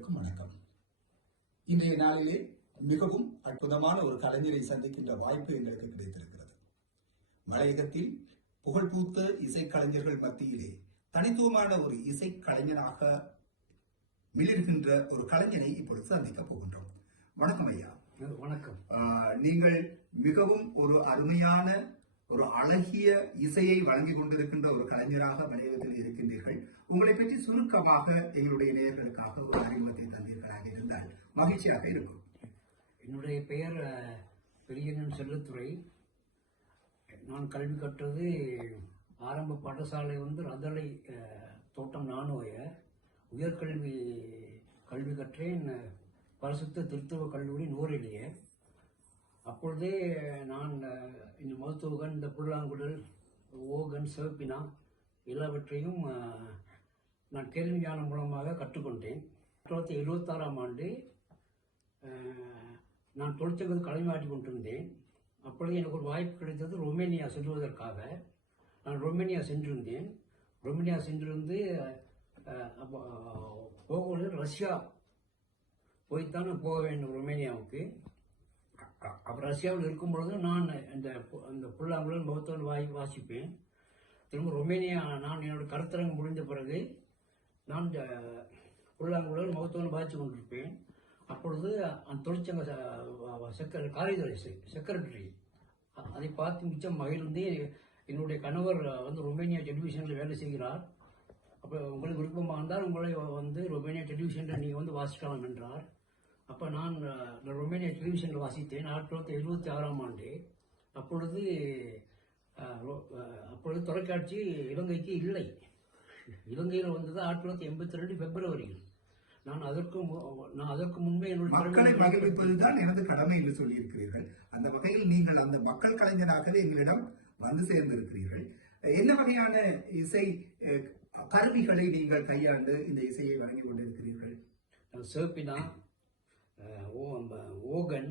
அனைவருக்கும் வணக்கம். இன்றைய நாளிலே மிகவும் அற்புதமான ஒரு கலைஞரை சந்திக்கின்ற வாய்ப்பு எங்களுக்கு கிடைத்திருக்கிறது. மலையகத்தில் புகழ்பூத்த இசைக்கலைஞர்கள் மத்தியிலே தனித்துவமான ஒரு இசைக்கலைஞராக மிளிர்கின்ற ஒரு கலைஞரை இப்பொழுது சந்திக்க போகின்றோம். வணக்கம் ஐயா. வணக்கம். நீங்கள் மிகவும் ஒரு அருமையான ஒரு அழகிய இசையை வழங்கி கொண்டிருக்கின்ற ஒரு கலைஞராக மலையகத்தில் இருக்கின்றீர்கள். உங்களை பற்றி சுருக்கமாக எங்களுடைய நேயர்களுக்காக ஒரு அறிமுகத்தை தந்தீர்களாக இருந்தால் மகிழ்ச்சியாக இருக்கும். என்னுடைய பெயர் பெரியண்ணன் செல்லத்துறை. நான் கல்வி கற்றது ஆரம்ப பாடசாலை ரதலை தோட்டம் நானோய. உயர்கல்வி கல்வி கற்றேன் பரிசுத்த திருத்துவ கல்லூரி நூறிலேயே. அப்பொழுதே நான் இந்த மருத்துவகன், இந்த புல்லாங்குழல், ஓகன், சிவப்பினா எல்லாவற்றையும் நான் கேள்வி ஞானம் மூலமாக கற்றுக்கொண்டேன். 1976ஆம் ஆண்டு நான் தொழிற்சங்கத்தில் கடமையாற்றி கொண்டிருந்தேன். அப்பொழுது எனக்கு ஒரு வாய்ப்பு கிடைத்தது ரொமேனியா செல்வதற்காக. நான் ரொமேனியா சென்றிருந்தேன். ரொமேனியா சென்றிருந்து போகும்போது ரஷ்யா போய்த்தான் போக வேண்டும் ரொமேனியாவுக்கு. அப்போ ரஷ்யாவில் இருக்கும் பொழுது நான் அந்த புல்லாங்குழல் முகத்தோடு வாசிப்பேன். திரும்ப ரொமேனியா நான் என்னோட கருத்தரங்கு முடிந்த பிறகு நான் புல்லாங்குழல் முகத்தோடு வாசித்து கொண்டிருப்பேன். அப்பொழுது அந்த தொழிற்சங்க காரியதர்சி செக்ரட்டரி அதை பார்த்து மிச்சம் மகிழ்ந்து, என்னுடைய கணவர் ரொமேனியா டெலிவிஷனில் வேலை செய்கிறார், அப்போ உங்களுக்கு விருப்பமாக இருந்தால் உங்களை ரொமேனியா டெலிவிஷனில் நீங்கள் வாசிக்கலாம் என்றார். அப்போ நான் ரொமேனியா டெலிவிஷனில் வாசித்தேன் 1976ஆம் ஆண்டு. அப்பொழுது தொலைக்காட்சி இலங்கைக்கு இல்லை. இலங்கையில் வந்தது 1982 பிப்ரவரியில். நான் அதற்கு முன்பே மக்களை மகிழ்விப்பதுதான் எனது கடமை என்று சொல்லியிருக்கிறீர்கள். அந்த வகையில் நீங்கள் அந்த மக்கள் கலைஞராகவே எங்களிடம் வந்து சேர்ந்திருக்கிறீர்கள். என்ன வகையான இசை கருவிகளை நீங்கள் கையாண்டு இந்த இசையை வழங்கி கொண்டிருக்கிறீர்கள்? சிவப்பினா, ஓகன்,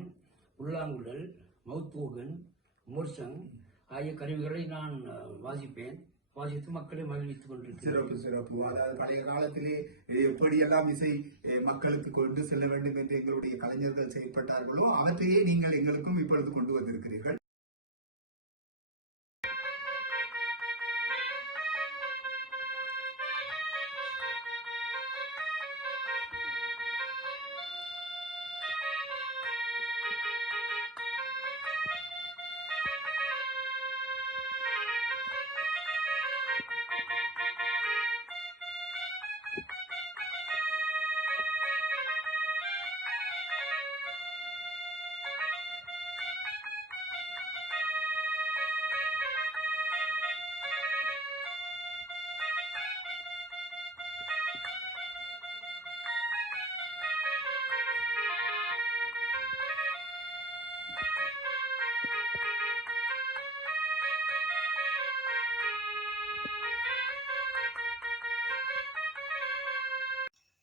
புல்லாங்குழல், மவுத் ஓகன், மோர்சங் ஆகிய கருவிகளை நான் வாசித்து மக்களை மகிழ்வித்துக் கொண்டிருக்கிறேன். சிறப்பு. அதாவது பழைய காலத்திலே எப்படியெல்லாம் இசை மக்களுக்கு கொண்டு செல்ல வேண்டும் என்று எங்களுடைய கலைஞர்கள் செயல்பட்டார்களோ அவற்றையே நீங்கள் எங்களுக்கும் இப்பொழுது கொண்டு வந்திருக்கிறீர்கள்.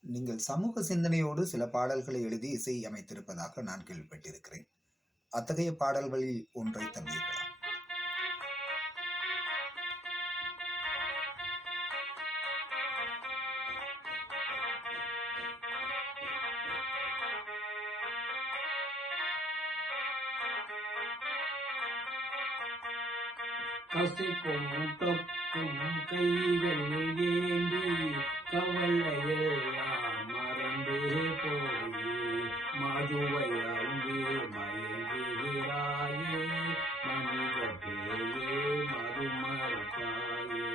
நீங்கள் சமூக சிந்தனையோடு சில பாடல்களை எழுதி இசை அமைத்திருப்பதாக நான் கேள்விப்பட்டிருக்கிறேன். அத்தகைய பாடல்களில் ஒன்றை தந்தீர்களா? கசிக்கும் தொக்கும் கைகள் ஏந்தி கவலையெல்லாம் மறந்து போய் மதுவை அங்கே மயங்குகிறாயே மனித பேயே மறுமறக்காயே.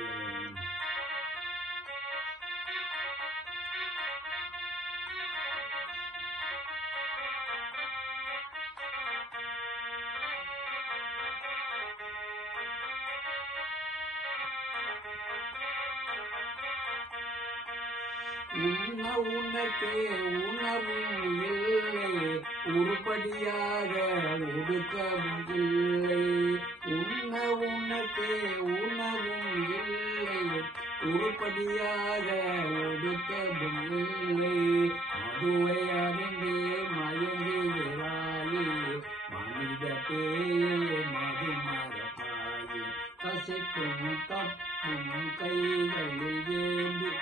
உனக்கே உணவும் இல்லை, உருப்படியாக உடுக்கவும் இல்லை. உனக்கே உணவும் இல்லை, உருப்படியாக உடுக்கவும் இல்லை. மதுவை அறிந்தே மயங்குகிறாயே மனித பேயே மதுமறப்பாயே. கசிக்கும் தப்பும் கைகளில் ஏந்தி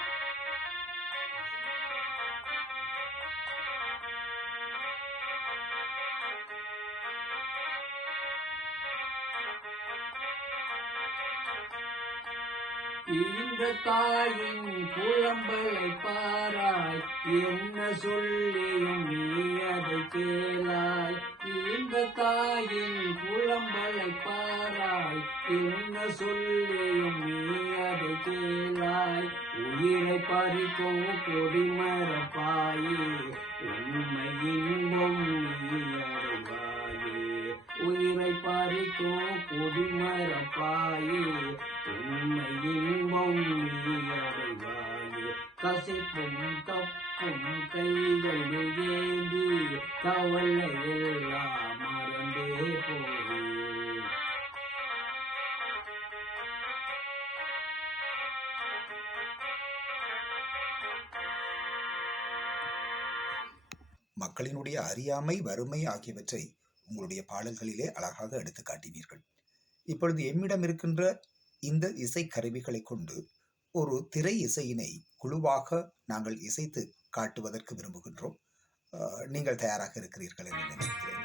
இந்த தாயின் புலம்பலை பாராய், என்ன சொல்லியும் நீ அதை கேளாய். இந்த தாயின் புலம்பலை பாராய், என்ன சொல்லியும் நீ அதை கேளாய். உயிரை பறிக்கும் கொடிமரப்பாயே, உண்மை இன்பம் நீ அடைவாயே. உயிரை பறிக்கும் கொடிமரப்பாயே, உண்மை இன்பம் நீ அடைவாயே. கசிப்பும் தப்பும் கைகளில் ஏந்தி கவலை எல்லாம் மறந்தே போயே. மக்களினுடைய அறியாமை, வறுமை ஆகியவற்றை உங்களுடைய பாடல்களிலே அழகாக எடுத்து காட்டினீர்கள். இப்பொழுது எம்மிடம் இருக்கின்ற இந்த இசை கருவிகளை கொண்டு ஒரு திரை இசையினை குழுவாக நாங்கள் இசைத்து காட்டுவதற்கு விரும்புகின்றோம். நீங்கள் தயாராக இருக்கிறீர்கள் என்று நினைக்கிறேன்.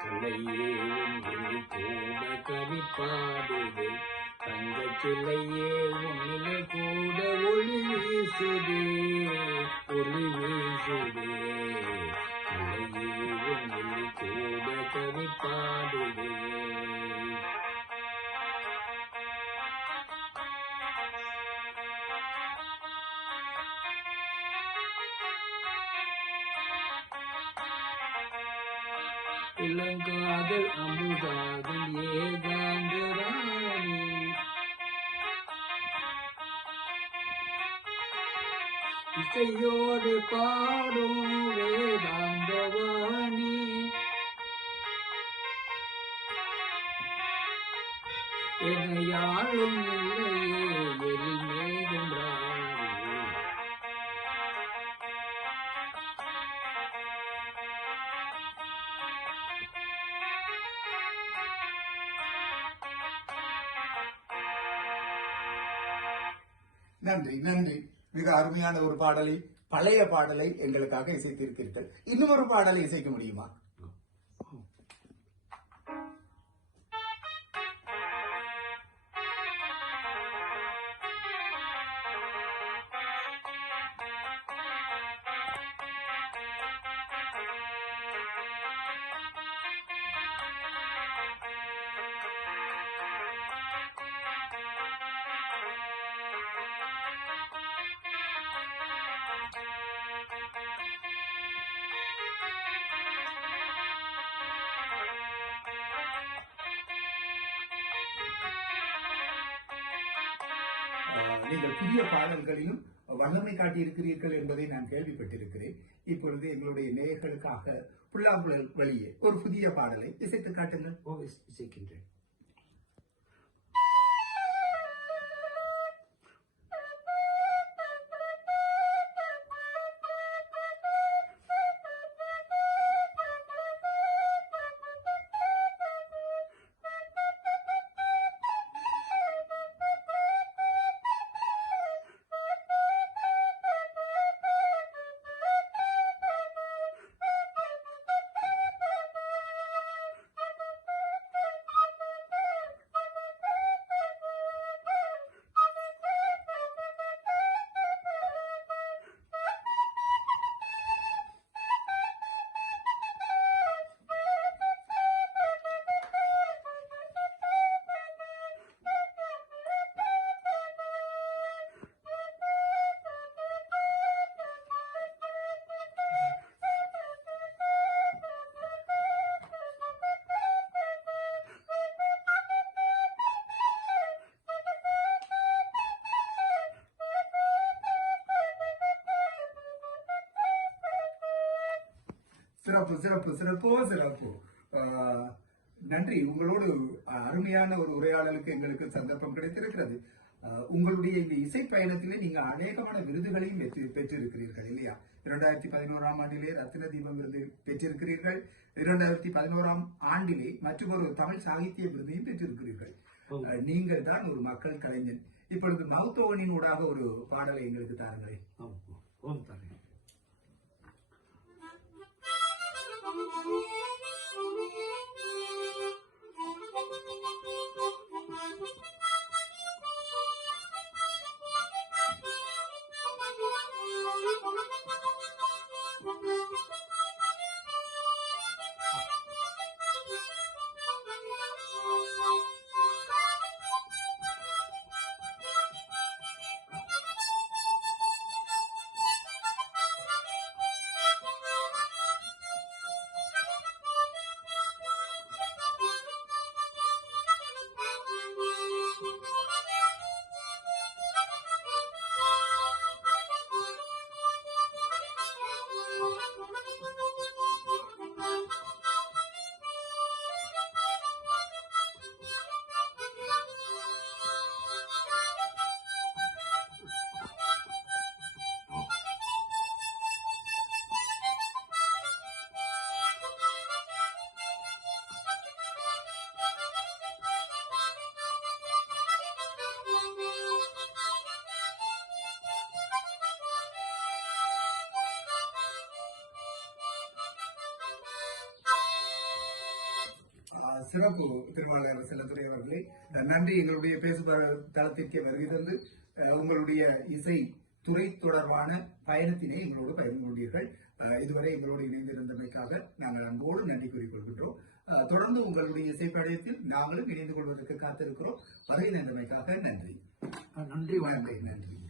சிலையே உன்னில் கூட கவி பாடுது, தங்க சிலையே உன்னில் கூட ஒளி வீசுதே, ஒளி வீசுதே. சிலையே உன்னில் கூட கவி பாடுதே. இளங்காதல் அமுதாதல் ஏகாந்தராணி, இசையோடு பாடும் வேதாந்தவாணி. என்னையாளும் இல்லையே எரிமேகன்றாணி, நன்றி நன்றி. மிக அருமையான ஒரு பாடலை, பழைய பாடலை எங்களுக்காக இசைத்திருக்கிறீர்கள். இன்னும் ஒரு பாடலை இசைக்க முடியுமா? நீங்கள் புதிய பாடல்களிலும் வல்லமை காட்டியிருக்கிறீர்கள் என்பதை நான் கேள்விப்பட்டிருக்கிறேன். இப்பொழுது எங்களுடைய நேயர்களுக்காக புல்லாங்குழல் வழியே ஒரு புதிய பாடலை இசைத்து காட்டுங்கள். இசைக்கின்றேன். சிறப்பு சிறப்பு சிறப்போ சிறப்பு. நன்றி. உங்களோடு அருமையான ஒரு உரையாடலுக்கு எங்களுக்கு சந்தர்ப்பம் கிடைத்திருக்கிறது. உங்களுடைய இந்த இசை பயணத்திலே நீங்க அநேகமான விருதுகளையும் பெற்றிருக்கிறீர்கள் இல்லையா? 2011ஆம் ஆண்டிலே ரத்தின தீபம் விருது பெற்றிருக்கிறீர்கள். 2011ஆம் ஆண்டிலே மற்றொரு தமிழ் சாகித்ய விருதையும் பெற்றிருக்கிறீர்கள். நீங்கள் தான் ஒரு மக்கள் கலைஞன். இப்பொழுது மௌத்தோவனின் ஊடாக ஒரு பாடலை எங்களுக்கு தாருங்களேன். தரேன். சிறப்பு திருவாளர் செல்லத்துறை அவர்களே, நன்றி. எங்களுடைய பேசுப தளத்திற்கு வருகை தந்து உங்களுடைய இசை துறை தொடர்பான பயணத்தினை எங்களோடு பகிர்ந்து கொண்டீர்கள். இதுவரை எங்களோடு இணைந்திருந்தமைக்காக நாங்கள் அன்போடு நன்றி கூறிக்கொள்கின்றோம். தொடர்ந்து உங்களுடைய இசை பயணத்தில் நாங்களும் இணைந்து கொள்வதற்கு காத்திருக்கிறோம். வருகை தந்தமைக்காக நன்றி. நன்றி. வணக்கம். நன்றி.